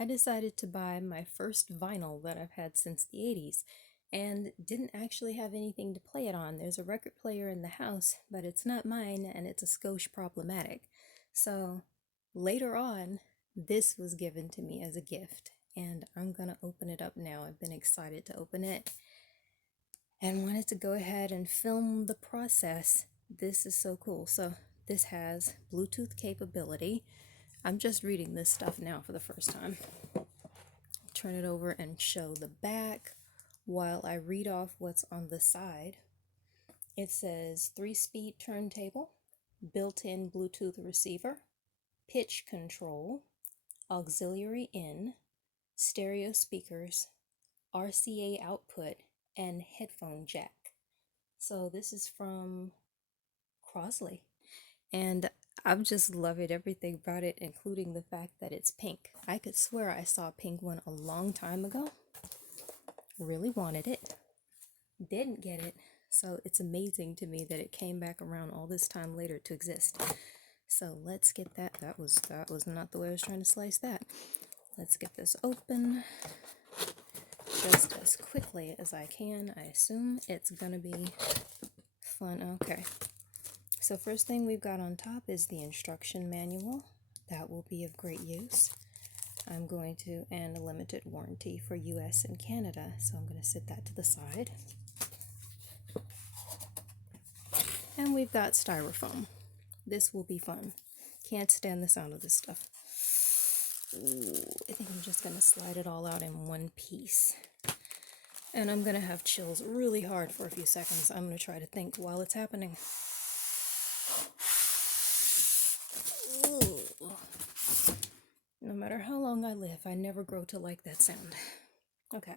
I decided to buy my first vinyl that I've had since the 80s and didn't actually have anything to play it on. There's a record player in the house, but it's not mine and it's a skosh problematic. So later on, this was given to me as a gift and I'm gonna open it up now. I've been excited to open it and wanted to go ahead and film the process. This is so cool. So this has Bluetooth capability. I'm just reading this stuff now for the first time. Turn it over and show the back while I read off what's on the side. It says 3-speed turntable, built-in Bluetooth receiver, pitch control, auxiliary in, stereo speakers, RCA output, and headphone jack. So this is from Crosley. And I'm just loving everything about it, including the fact that it's pink. I could swear I saw a pink one a long time ago. Really wanted it. Didn't get it. So it's amazing to me that it came back around all this time later to exist. So let's get that. That was not the way I was trying to slice that. Let's get this open just as quickly as I can. I assume it's gonna be fun. Okay. So first thing we've got on top is the instruction manual. That will be of great use. I'm going to, and a limited warranty for US and Canada, so I'm going to set that to the side. And we've got styrofoam. This will be fun. Can't stand the sound of this stuff. Ooh, I think I'm just going to slide it all out in one piece. And I'm going to have chills really hard for a few seconds. I'm going to try to think while it's happening. No matter how long I live, I never grow to like that sound. Okay.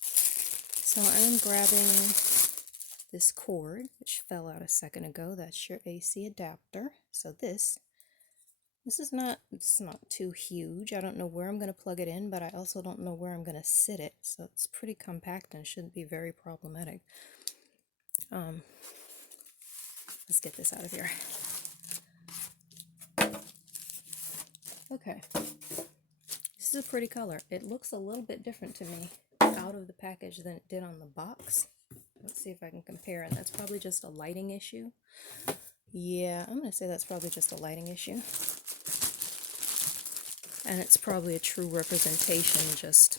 So I'm grabbing this cord, which fell out a second ago. That's your AC adapter. So this is not, it's not too huge. I don't know where I'm going to plug it in, but I also don't know where I'm going to sit it. So it's pretty compact and shouldn't be very problematic. Let's get this out of here. Okay. This is a pretty color. It looks a little bit different to me out of the package than it did on the box. Let's see if I can compare, and that's probably just a lighting issue. Yeah, I'm going to say that's probably just a lighting issue. And it's probably a true representation, just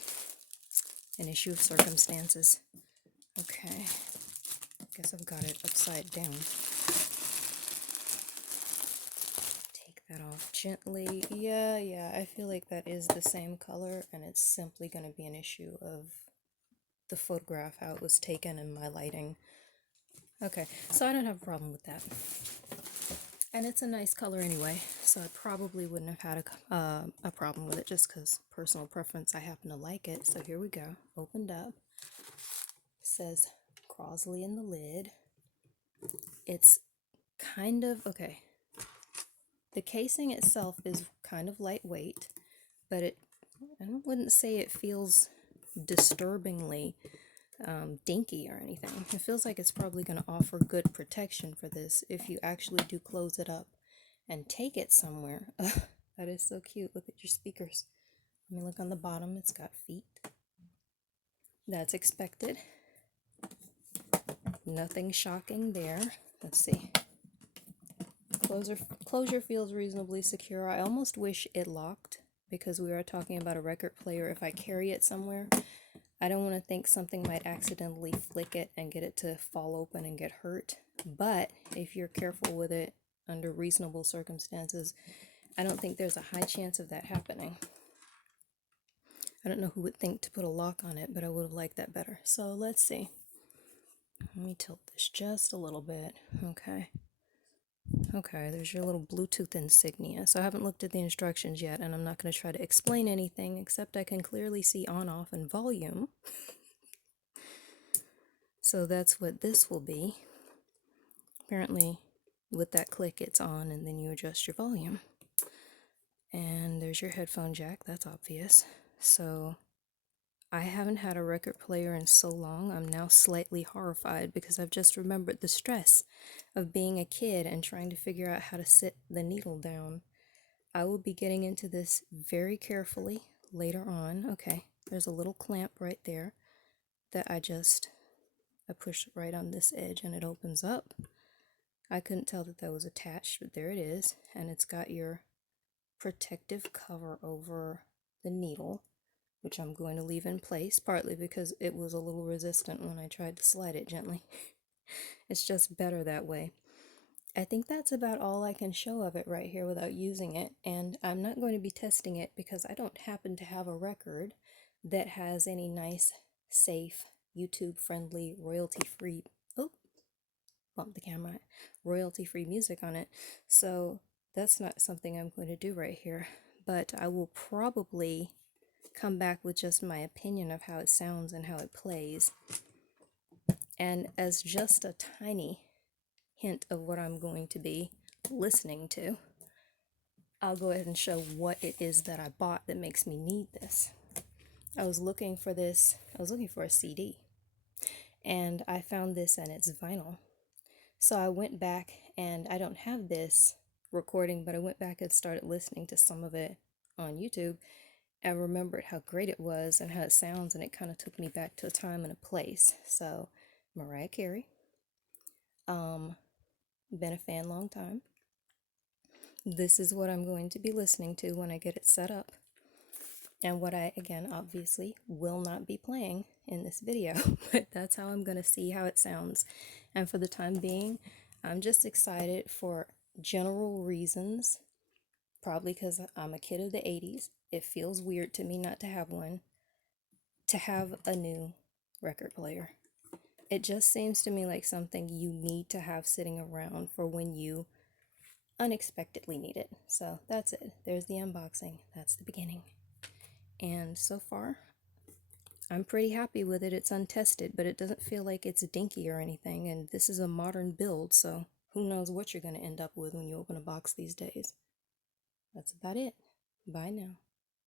an issue of circumstances. Okay, guess I've got it upside down. Take that off gently. Yeah, I feel like that is the same color, and it's simply going to be an issue of the photograph, how it was taken, and my lighting. Okay, so I don't have a problem with that. And it's a nice color anyway, so I probably wouldn't have had a problem with it just because personal preference, I happen to like it. So here we go, opened up. It says Crosley in the lid. It's kind of, okay, the casing itself is kind of lightweight, but I wouldn't say it feels disturbingly dinky or anything. It feels like it's probably going to offer good protection for this if you actually do close it up and take it somewhere. That is so cute. Look at your speakers. Let me look on the bottom. It's got feet. That's expected. Nothing shocking there. Let's see. Closure feels reasonably secure. I almost wish it locked because we are talking about a record player. If I carry it somewhere, I don't want to think something might accidentally flick it and get it to fall open and get hurt. But if you're careful with it under reasonable circumstances, I don't think there's a high chance of that happening. I don't know who would think to put a lock on it, but I would have liked that better. So let's see. Let me tilt this just a little bit. Okay. Okay, there's your little Bluetooth insignia. So I haven't looked at the instructions yet, and I'm not going to try to explain anything, except I can clearly see on, off, and volume. So that's what this will be. Apparently, with that click, it's on, and then you adjust your volume. And there's your headphone jack, that's obvious. So I haven't had a record player in so long, I'm now slightly horrified because I've just remembered the stress of being a kid and trying to figure out how to sit the needle down. I will be getting into this very carefully later on. Okay, there's a little clamp right there that I push right on this edge and it opens up. I couldn't tell that that was attached, but there it is, and it's got your protective cover over the needle, which I'm going to leave in place, partly because it was a little resistant when I tried to slide it gently. It's just better that way. I think that's about all I can show of it right here without using it, and I'm not going to be testing it because I don't happen to have a record that has any nice, safe, YouTube-friendly, royalty-free, oh, bump the camera, royalty-free music on it, so that's not something I'm going to do right here, but I will probably come back with just my opinion of how it sounds and how it plays. And as just a tiny hint of what I'm going to be listening to, I'll go ahead and show what it is that I bought that makes me need this. I was looking for a CD, and I found this and it's vinyl. So I went back, and I don't have this recording, but I went back and started listening to some of it on YouTube. I remembered how great it was and how it sounds, and it kind of took me back to a time and a place. So, Mariah Carey, been a fan long time. This is what I'm going to be listening to when I get it set up, and what I, again, obviously will not be playing in this video, but that's how I'm going to see how it sounds. And for the time being, I'm just excited for general reasons, probably because I'm a kid of the 80s. It feels weird to me not to have one, to have a new record player. It just seems to me like something you need to have sitting around for when you unexpectedly need it. So that's it. There's the unboxing. That's the beginning. And so far, I'm pretty happy with it. It's untested, but it doesn't feel like it's dinky or anything. And this is a modern build, so who knows what you're going to end up with when you open a box these days. That's about it. Bye now.